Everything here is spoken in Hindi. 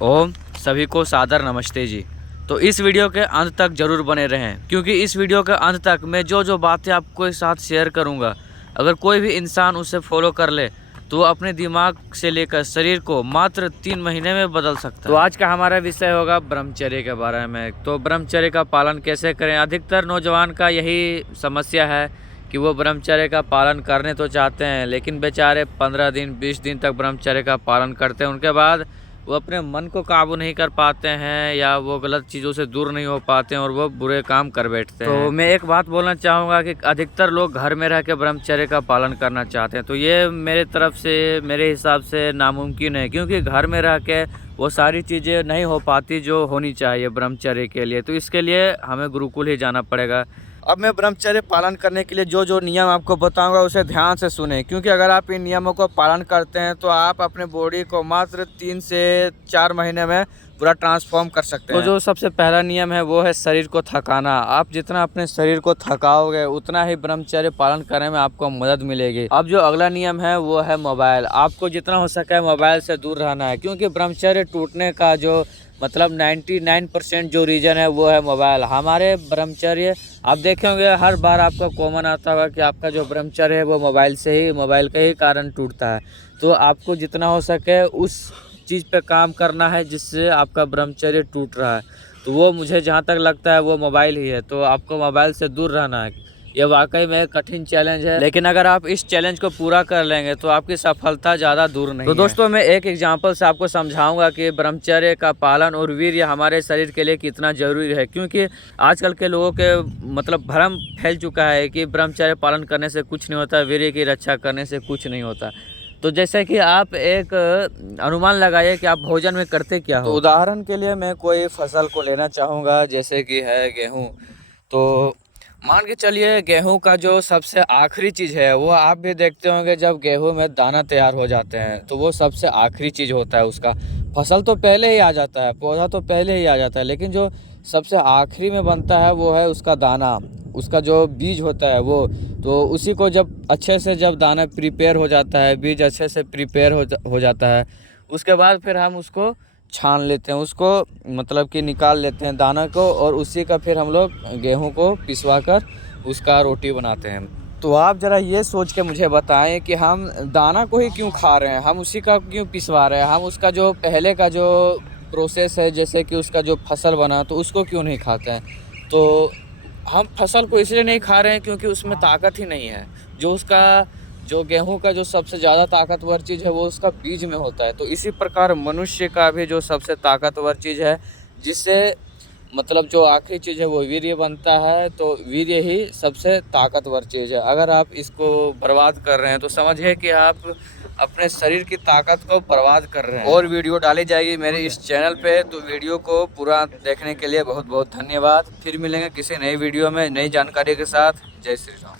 ओम सभी को सादर नमस्ते जी। तो इस वीडियो के अंत तक ज़रूर बने रहें, क्योंकि इस वीडियो के अंत तक मैं जो बातें आपको साथ शेयर करूंगा, अगर कोई भी इंसान उसे फॉलो कर ले तो वो अपने दिमाग से लेकर शरीर को मात्र 3 महीने में बदल सकता है। तो आज का हमारा विषय होगा ब्रह्मचर्य के बारे में। तो ब्रह्मचर्य का पालन कैसे करें। अधिकतर नौजवान का यही समस्या है कि वो ब्रह्मचर्य का पालन करने तो चाहते हैं, लेकिन बेचारे 15 दिन 20 दिन तक ब्रह्मचर्य का पालन करते हैं। उनके बाद वो अपने मन को काबू नहीं कर पाते हैं या वो गलत चीज़ों से दूर नहीं हो पाते हैं और वो बुरे काम कर बैठते हैं। तो मैं एक बात बोलना चाहूँगा कि अधिकतर लोग घर में रह के ब्रह्मचर्य का पालन करना चाहते हैं, तो ये मेरे तरफ से मेरे हिसाब से नामुमकिन है, क्योंकि घर में रह के वो सारी चीज़ें नहीं हो पाती जो होनी चाहिए ब्रह्मचर्य के लिए। तो इसके लिए हमें गुरुकुल ही जाना पड़ेगा। अब मैं ब्रह्मचर्य पालन करने के लिए जो नियम आपको बताऊंगा उसे ध्यान से सुने, क्योंकि अगर आप इन नियमों को पालन करते हैं तो आप अपने बॉडी को मात्र 3 से 4 महीने में पूरा ट्रांसफॉर्म कर सकते हैं। तो जो सबसे पहला नियम है वो है शरीर को थकाना। आप जितना अपने शरीर को थकाओगे उतना ही ब्रह्मचर्य पालन करने में आपको मदद मिलेगी। अब जो अगला नियम है वो है मोबाइल। आपको जितना हो सके मोबाइल से दूर रहना है, क्योंकि ब्रह्मचर्य टूटने का जो मतलब 99% जो रीज़न है वो है मोबाइल। हमारे ब्रह्मचर्य आप देखे होंगे हर बार आपका कॉमन आता होगा कि आपका जो ब्रह्मचर्य है वो मोबाइल के ही कारण टूटता है। तो आपको जितना हो सके उस चीज़ पे काम करना है जिससे आपका ब्रह्मचर्य टूट रहा है। तो वो मुझे जहाँ तक लगता है वो मोबाइल ही है। तो आपको मोबाइल से दूर रहना है। ये वाकई में एक कठिन चैलेंज है, लेकिन अगर आप इस चैलेंज को पूरा कर लेंगे तो आपकी सफलता ज़्यादा दूर नहीं है। तो दोस्तों मैं एक एग्जांपल से आपको समझाऊंगा कि ब्रह्मचर्य का पालन और वीर्य हमारे शरीर के लिए कितना ज़रूरी है, क्योंकि आजकल के लोगों के मतलब भ्रम फैल चुका है कि ब्रह्मचर्य पालन करने से कुछ नहीं होता, वीर्य की रक्षा करने से कुछ नहीं होता। तो जैसे कि आप एक अनुमान लगाइए कि आप भोजन में करते क्या हो। तो उदाहरण के लिए मैं कोई फसल को लेना चाहूँगा, जैसे कि है गेहूँ। तो मान के चलिए गेहूं का जो सबसे आखिरी चीज़ है वो आप भी देखते होंगे, जब गेहूं में दाना तैयार हो जाते हैं तो वो सबसे आखिरी चीज़ होता है। उसका फसल तो पहले ही आ जाता है, पौधा तो पहले ही आ जाता है, लेकिन जो सबसे आखिरी में बनता है वो है उसका दाना, उसका जो बीज होता है वो। तो उसी को जब अच्छे से जब दाना प्रिपेयर हो जाता है, बीज अच्छे से प्रिपेयर हो जाता है, उसके बाद फिर हम उसको छान लेते हैं, उसको मतलब कि निकाल लेते हैं दाना को, और उसी का फिर हम लोग गेहूं को पिसवा कर उसका रोटी बनाते हैं। तो आप ज़रा ये सोच के मुझे बताएं कि हम दाना को ही क्यों खा रहे हैं, हम उसी का क्यों पिसवा रहे हैं, हम उसका जो पहले का जो प्रोसेस है जैसे कि उसका जो फसल बना तो उसको क्यों नहीं खाते हैं। तो हम फसल को इसलिए नहीं खा रहे हैं क्योंकि उसमें ताकत ही नहीं है। जो गेहूं का जो सबसे ज़्यादा ताकतवर चीज़ है वो उसका बीज में होता है। तो इसी प्रकार मनुष्य का भी जो सबसे ताकतवर चीज़ है, जिससे मतलब जो आखिरी चीज़ है वो वीर्य बनता है, तो वीर्य ही सबसे ताकतवर चीज़ है। अगर आप इसको बर्बाद कर रहे हैं तो समझिए कि आप अपने शरीर की ताकत को बर्बाद कर रहे हैं। और वीडियो डाली जाएगी मेरे इस चैनल पे, तो वीडियो को पूरा देखने के लिए बहुत बहुत धन्यवाद। फिर मिलेंगे किसी नई वीडियो में नई जानकारी के साथ। जय श्री राम।